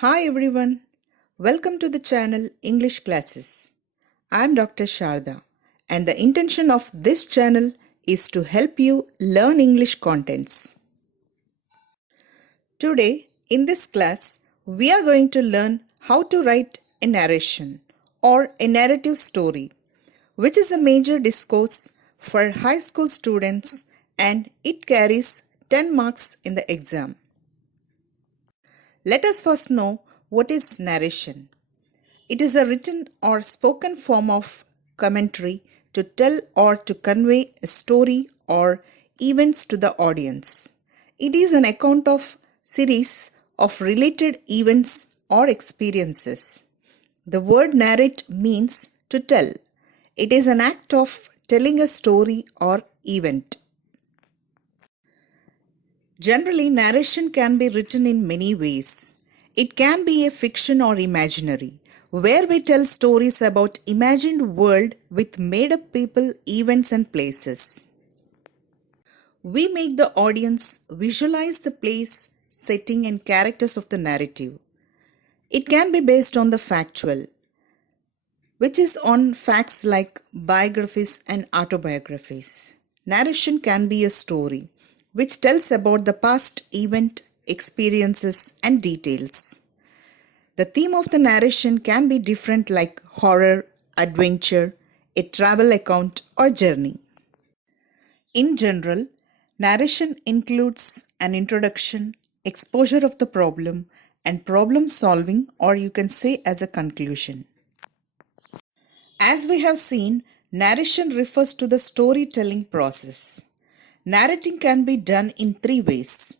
Hi everyone, welcome to the channel English Classes. I am Dr. Sharada and the intention of this channel is to help you learn English contents. Today in this class, we are going to learn how to write a narration or a narrative story, which is a major discourse for high school students and it carries 10 marks in the exam. Let us first know what is narration. It is a written or spoken form of commentary to tell or to convey a story or events to the audience. It is an account of series of related events or experiences. The word narrate means to tell. It is an act of telling a story or event. Generally, narration can be written in many ways. It can be a fiction or imaginary, where we tell stories about imagined world with made-up people, events and places. We make the audience visualize the place, setting and characters of the narrative. It can be based on the factual, which is on facts like biographies and autobiographies. Narration can be a story, which tells about the past event, experiences, and details. The theme of the narration can be different like horror, adventure, a travel account, or journey. In general, narration includes an introduction, exposure of the problem, and problem solving, or you can say as a conclusion. As we have seen, narration refers to the storytelling process. Narrating can be done in three ways.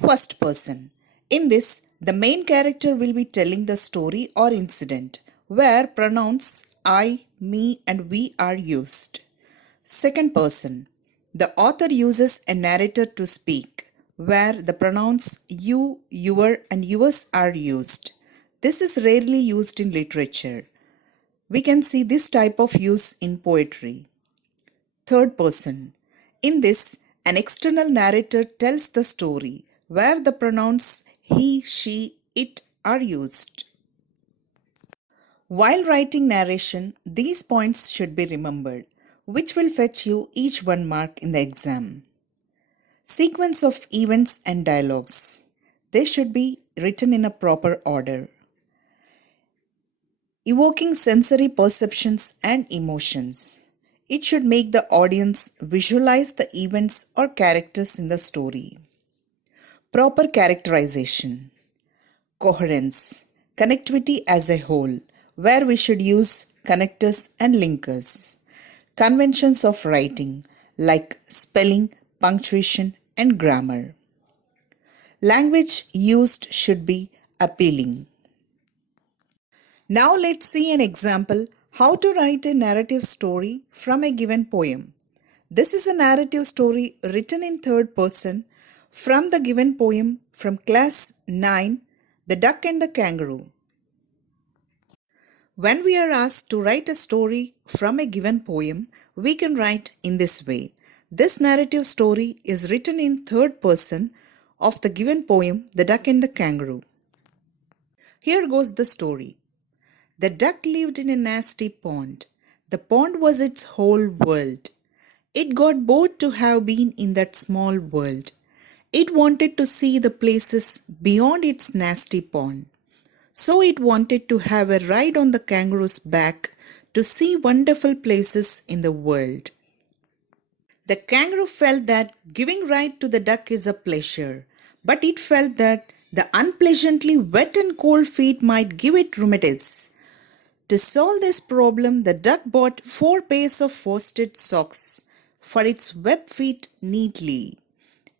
First person. In this, the main character will be telling the story or incident, where pronouns I, me, and we are used. Second person. The author uses a narrator to speak, where the pronouns you, your, and yours are used. This is rarely used in literature. We can see this type of use in poetry. Third person. In this, an external narrator tells the story, where the pronouns he, she, it are used. While writing narration, these points should be remembered, which will fetch you each 1 mark in the exam. Sequence of events and dialogues. They should be written in a proper order. Evoking sensory perceptions and emotions. It should make the audience visualize the events or characters in the story. Proper characterization. Coherence. Connectivity as a whole, where we should use connectors and linkers. Conventions of writing like spelling, punctuation, and grammar. Language used should be appealing. Now let's see an example how to write a narrative story from a given poem. This is a narrative story written in third person from the given poem from class 9, The Duck and the Kangaroo. When we are asked to write a story from a given poem, we can write in this way. This narrative story is written in third person of the given poem, The Duck and the Kangaroo. Here goes the story. The duck lived in a nasty pond. The pond was its whole world. It got bored to have been in that small world. It wanted to see the places beyond its nasty pond. So it wanted to have a ride on the kangaroo's back to see wonderful places in the world. The kangaroo felt that giving ride to the duck is a pleasure, but it felt that the unpleasantly wet and cold feet might give it rheumatism. To solve this problem, the duck bought 4 pairs of worsted socks for its web feet neatly.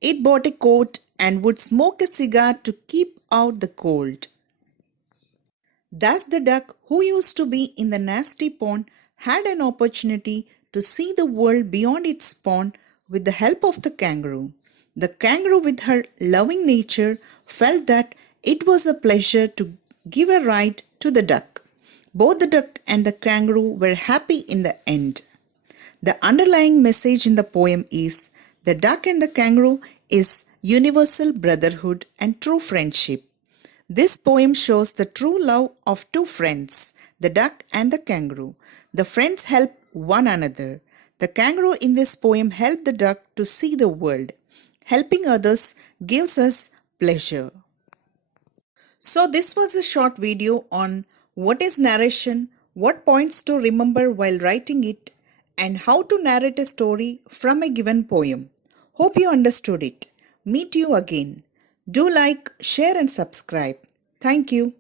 It bought a coat and would smoke a cigar to keep out the cold. Thus the duck, who used to be in the nasty pond, had an opportunity to see the world beyond its pond with the help of the kangaroo. The kangaroo, with her loving nature, felt that it was a pleasure to give a ride to the duck. Both the duck and the kangaroo were happy in the end. The underlying message in the poem is the duck and the kangaroo is universal brotherhood and true friendship. This poem shows the true love of two friends, the duck and the kangaroo. The friends help one another. The kangaroo in this poem helped the duck to see the world. Helping others gives us pleasure. So, this was a short video on what is narration, what points to remember while writing it, and how to narrate a story from a given poem. Hope you understood it. Meet you again. Do like, share, and subscribe. Thank you.